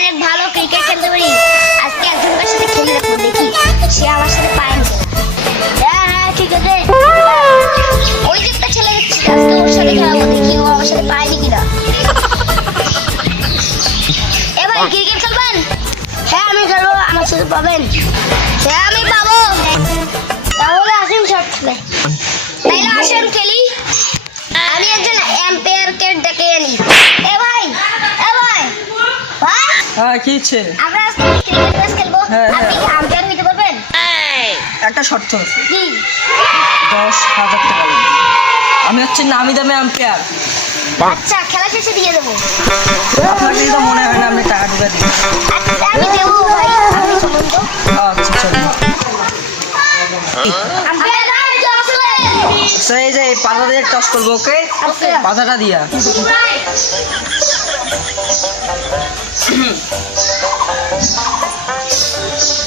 অনেক ভালো ক্রিকেট খেলতে পারি। আজকে একজনের সাথে খেলে দেখো, দেখি সে আমার সাথে পায় না। হ্যাঁ হ্যাঁ ঠিক আছে, ওই যে একটা ছেলে দেখছি, আজকে ওর সাথে খেলাবো, দেখি ও আমার সাথে পায়নি কিনা। এ ভাই ক্রিকেট খেলবেন? হ্যাঁ আমি খেলবো, আমার সাথে পাবেন? হ্যাঁ আমি পাবো। তাহলে আসেন সব ছেলে, তাইলে আসেন খেলি। আমি একজন এম্পায়ারকে ডেকে আনি। এ ভাই, এ ভাই, ভাই হ্যাঁ কি ইচ্ছে? আমরা আজকে ক্রিকেট ম্যাচ খেলবো, হ্যাঁ, হ্যাঁ। আপনি কি আম্পায়ার হইতে পারবেন? একটা শর্ত আছে, কি? 10,000 টাকা লাগবে। আমি হচ্ছে নামি দামে আম্পায়ার। আচ্ছা খেলা শেষে দিয়ে দেবো। আপনার কিন্তু মনে হয় না আপনি টাকা ঢুকে দিবেন। আচ্ছা আমি দেবো ভাই, আপনি চলুন তো। আচ্ছা চলুন। আম্পায়ার ভাই চলে। আচ্ছা এই যে এই পাতা দিয়ে টস করবো, ওকে? আচ্ছা। পাতাটা দিয়া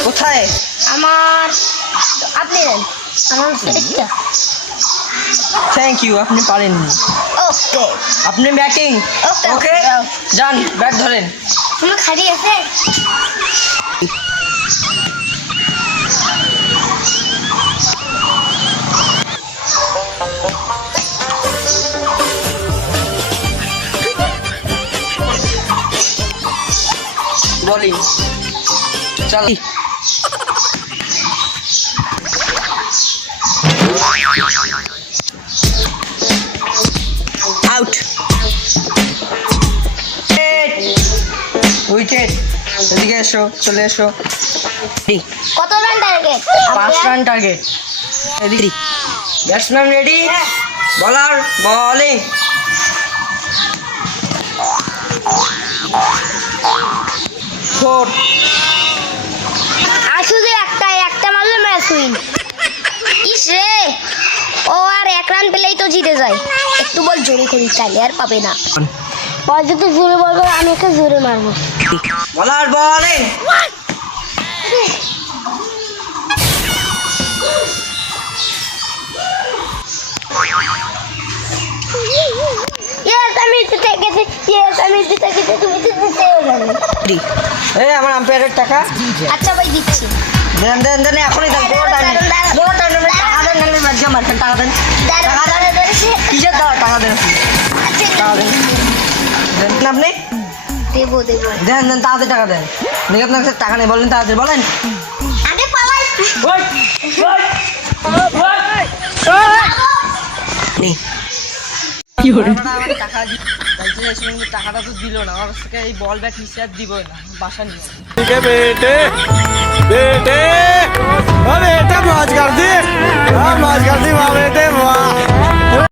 কোথায়? আমার আপনি দেন, আমার একটা। থ্যাংক ইউ, আপনি পারেননি। ওকে আপনি ব্যাটিং। ওকে, ওকে যান, ব্যাট ধরেন। তুমি খালি আছে। বলিং চল। আউট। উইকেট। এদিকে এসো, চলে এসো। কত রান টার্গেট? 5 run target. এদিকে ব্যাটসম্যান রেডি, বলার বলিং। ফোর। আর শুধু একটা মারলে ম্যাচ উইন। ইস রে, ও আর 1 রান পেলেই তো জিতে যায়। একটু বল জোরে করি, তাইলে আর পাবে না। বল যত জোরে বলবো আমি একে জোরে মারবো। বলার বলিং। ইয়েস আমি জিতে গেছি, ইয়েস আমি জিতে গেছি, তুমি তো জিতেও যাবে। এই আমার আম্পায়ারের টাকা আচ্ছা ভাই দিচ্ছি। দেন দেন দেন, এখনই দেন। কোনো টাইম নেই, কোনো টাইম নেই। টাকা দেন, নাহলে ম্যাচ মারছেন। টাকা দেন, টাকা দেন। কিসের দেওয়া? টাকা দেন, টাকা দেন। দেন আপনি, দেবো দেবো। দেন দেন, তাড়াতাড়ি টাকা দেন। দেখি আপনার কাছে টাকা নেই, বলেন তাড়াতাড়ি বলেন। আগে পালাই। কি করে টাকা টাকাটা তো দিল না, আমার কাছে এই বল ব্যাট হিসেবে দিবই না, বাসা নিয়ে। बेटे बेटे